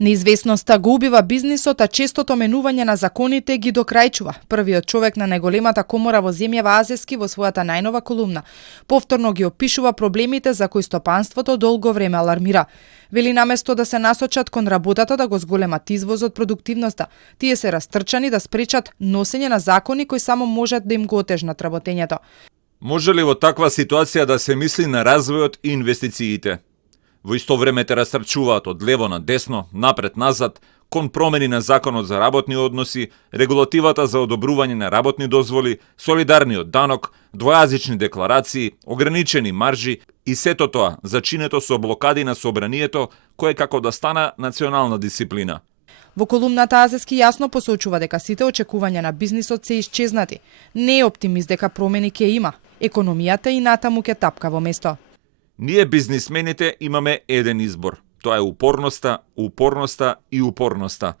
Неизвестноста го убива бизнисот, а честото менување на законите ги докрајчува. Првиот човек на најголемата комора во земјава Азески во својата најнова колумна повторно ги опишува проблемите за кои стопанството долго време алармира. Вели наместо да се насочат кон работата да го зголемат извозот, продуктивноста, тие се растрчани да спречат носење на закони кои само можат да им го отежнат работењето. Може ли во таква ситуација да се мисли на развојот и инвестициите? Во исто време те растрчуваат од лево на десно, напред-назад, кон промени на законот за работни односи, регулативата за одобрување на работни дозволи, солидарниот данок, двојазични декларации, ограничени маржи и сето тоа зачинето со блокади на собранието, кое како да стана национална дисциплина. Во колумната Азески јасно посочува дека сите очекувања на бизнисот се исчезнати. Не е оптимист дека промени ќе има. Економијата и натаму ќе тапка во место. Ние бизнисмените имаме еден избор. Тоа е упорноста, упорноста и упорноста.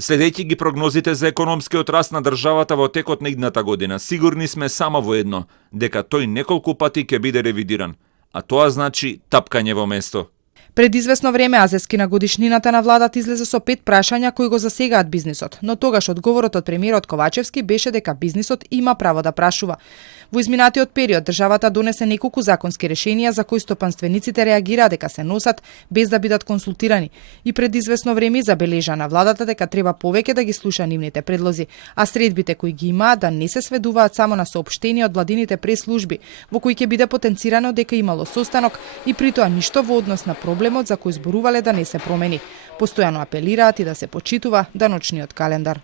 Следејќи ги прогнозите за економскиот раст на државата во текот на идната година, сигурни сме само во едно, дека тој неколку пати ќе биде ревидиран, а тоа значи тапкање во место. Пред известно време Азески на годишнината на владата излезе со 5 прашања кои го засегаат бизнисот, но тогаш одговорот од премиерот Ковачевски беше дека бизнисот има право да прашува. Во изминатиот период државата донесе неколку законски решенија за кои стопанствениците реагираа дека се носат без да бидат консултирани и пред известно време забележа на владата дека треба повеќе да ги слуша нивните предлози, а средбите кои ги имаат да не се сведуваат само на соопштенија од владините прес-служби, во кои ќе биде потенцирано дека имало состанок и притоа ништо во однос на проблемот за кој зборувале да не се промени. Постојано апелираат и да се почитува даночниот календар.